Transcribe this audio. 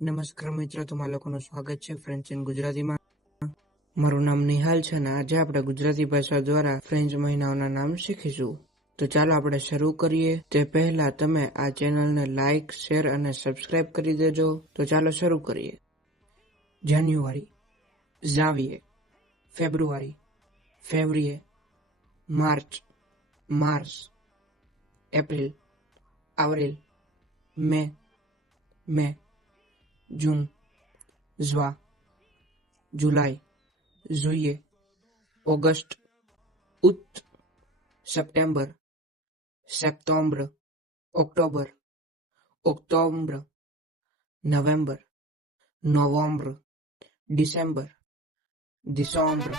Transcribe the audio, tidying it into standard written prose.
નમસ્કાર મિત્રો, તમારા લોકોનું સ્વાગત છે ફ્રેન્ચ ઇન ગુજરાતીમાં. મારું નામ નિહાલ છે અને આજે આપણે ગુજરાતી ભાષા દ્વારા ફ્રેન્ચ મહિનાઓના નામ શીખીશું. તો ચાલો આપણે શરૂ કરીએ. તે પહેલા તમે આ ચેનલને લાઇક, શેર અને સબસ્ક્રાઇબ કરી દેજો. તો ચાલો શરૂ કરીએ. જાન્યુઆરી, ઝાવિયે, ફેબ્રુઆરી, ફેવરીએ, માર્ચ, માર્સ, એપ્રિલ, આવરિલ, મે, મે, જૂન, ઝ્વા, जुलाई, जुillet, अगस्त, août, septembre, septembre, octobre, octobre, novembre, novembre, décembre, décembre,